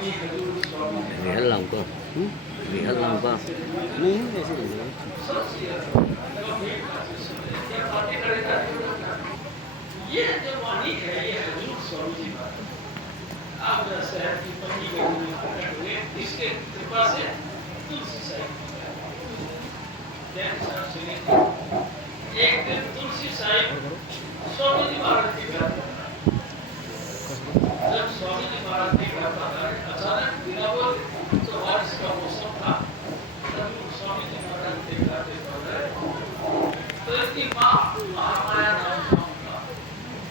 निहल लाऊं का? निहल लाऊं का? नहीं ऐसे नहीं है। ये जो वाणी है ये हजूर स्वामी जी महाराज आप शहर की पत्नी गई प्रकट हुए इसके कृपा से तुलसी साहिब एक दिन तुलसी साहिब स्वामी जी महाराज के घर जब स्वामी जी महाराज के घर पर अचानक बिना बोल तो बारिश का मौसम था तब स्वामी जी महाराज के घर पे पहुंचे तो इसकी माँ महामाया नाम का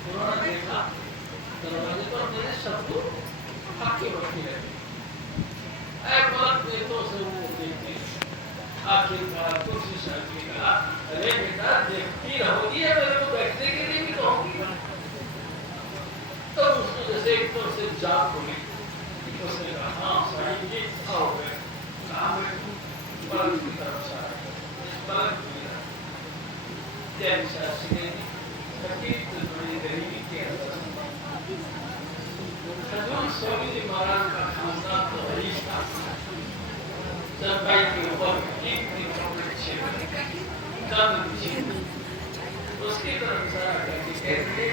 उन्होंने देखा दरवाजे पर मेरे शब्द हाथी बच्ची है तो से वो देखती आखिरकार तुलसी साहब ने कहा अरे बेटा देखती रहोगी या मेरे को बैठने के लिए भी कहूंगी तो उसको जैसे एक तो से जाग हुई उसने कहा हाँ साहिब जी आओ गए काम है पलक की तरफ से पलक की जैन शास्त्री ने कभी बड़ी गरीबी के अंदर स्वामी जी महाराज का खानदान तो हरीश था चंपाई के ऊपर उसकी तरफ इशारा करके कहते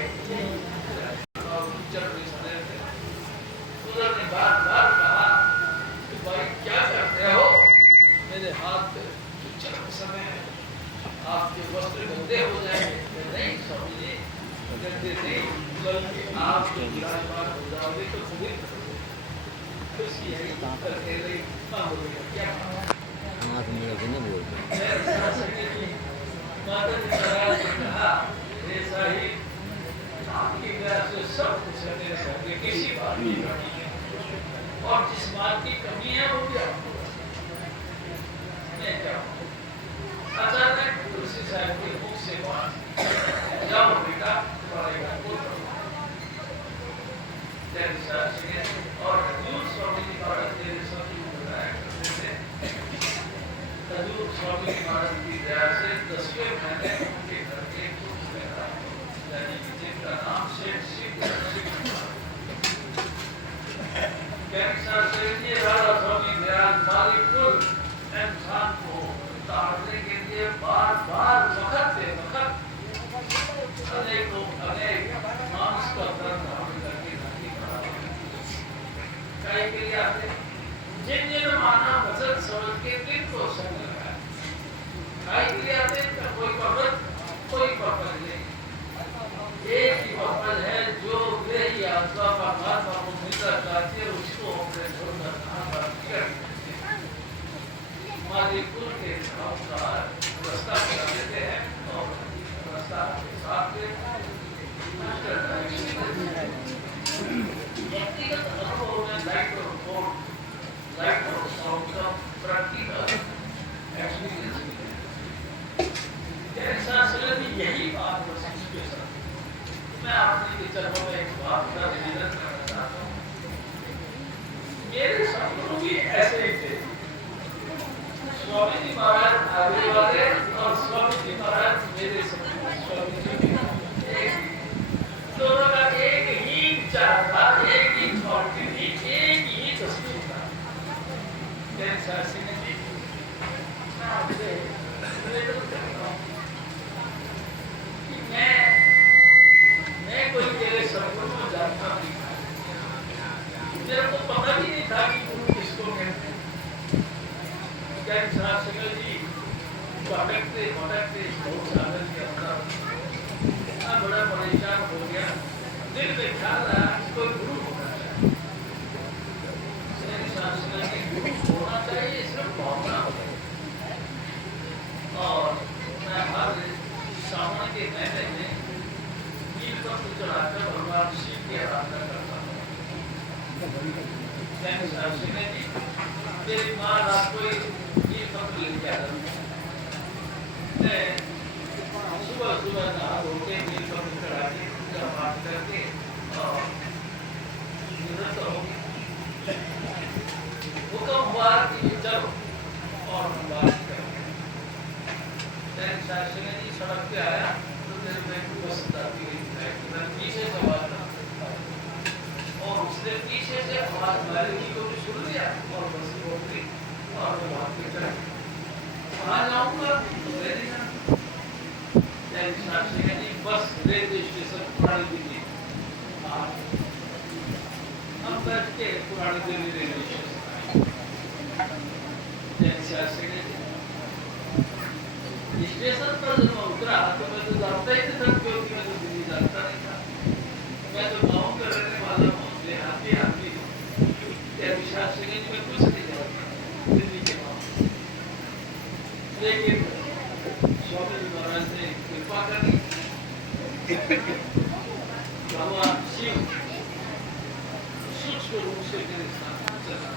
उन्होंने बार बार कहा कि भाई क्या करते हो मेरे हाथ पे चरक समय है आपके वस्त्र गंदे हो जाएंगे नहीं स्वामी जी गंदे नहीं बल्कि आप जो विराजमान हो जाओगे तो खुशी है क्या हाँ तुम लोग नहीं बोलते। माता जी महाराज ने कहा हे साहिब आपकी दया से सब कुछ है मेरे घर में किसी बात की कमी है और जिस बात की कमी है वो भी आपको मैं जाऊँ अचानक तुलसी साहब के मुख से बात जाओ बेटा तुम्हारे घर को और हजूर स्वामी जी महाराज ने सभी को बताया करते थे हजूर स्वामी जी महाराज की दया से 10वें महीने उनके घर के यानी जिनका नाम शेठ शिव राधा स्वामी दयाल मालिकपुर इंसान को ताड़ने के लिए बार बार वक्त पे वक्त अनेकों अनेक मांस का दर्द धारण करके काय के लिए आते जिन माना वचन समझ के दिन को संग लगाया काय के लिए आते हैं कोई पर्वत कोई पर्वत नहीं एक ही पर्वत है जो वे ही आत्मा परमात्मा को मिलकर जाते हैं उसको अपने छोड़कर मालिकपुर के अनुसार रास्ता बना देते हैं और रास्ता के साथ व्यक्तिगत अनुभव में लाइट और साउंड का प्रैक्टिकल एक्सपीरियंस यही बात मैं आपके चरणों में एक बात का निवेदन करना चाहता हूँ मेरे सपनों भी ऐसे ही थे स्वामी जी महाराज आगे वाले और स्वामी जी महाराज मेरे सपने स्वामी जी दोनों का एक ही विचार था एक ही थॉट थी एक ही तस्वीर था जैसा सिंह जी मैं आपसे निवेदन करता हूँ कि मैं कोई तेरे सपनों को जानता नहीं मेरे को पता भी नहीं था कि गुरु किसको कहते हैं जैसा सिंह जी भटकते भटकते बहुत सागर के अंदर बड़ा परेशान हो गया दिल में ख्याल रहा कि कोई गुरु होना चाहिए गुरु होना चाहिए सिर्फ भावना और मैं हर सावन के महीने में नील पत्र चढ़ाकर भगवान शिव की आराधना करता हूँ मेरी माँ रात को नील पत्र लेके आता मैं सुबह सुबह नहा धोके नील पत्र चढ़ा के पूजा पाठ करके हुक्म हुआ कि चलो और हम बात करेंगे सड़क पे आया तो मेरे बैठ बस आती गई मैं पीछे से बात और उसने पीछे से आवाज मारी को लिया और बस वो गई और वो वहाँ पे चला वहाँ जाऊँगा तो ले लेना या हिसाब से कहती बस रेलवे स्टेशन पुरानी दिल्ली हम बैठ के पुरानी दिल्ली रेलवे स्टेशन हिसाब से कहती स्टेशन पर जब मैं उतरा तो मैं तो जानता ही नहीं था क्योंकि मैं तो दिल्ली जानता नहीं था मैं तो गाँव में रहने वाला हूँ देहाती आदमी या विशाल सिंह जी में कुछ नहीं जानता दिल्ली के गाँव लेकिन स्वामी महाराज ने कृपा करी भगवान शिव सूक्ष्म रूप से मेरे साथ चला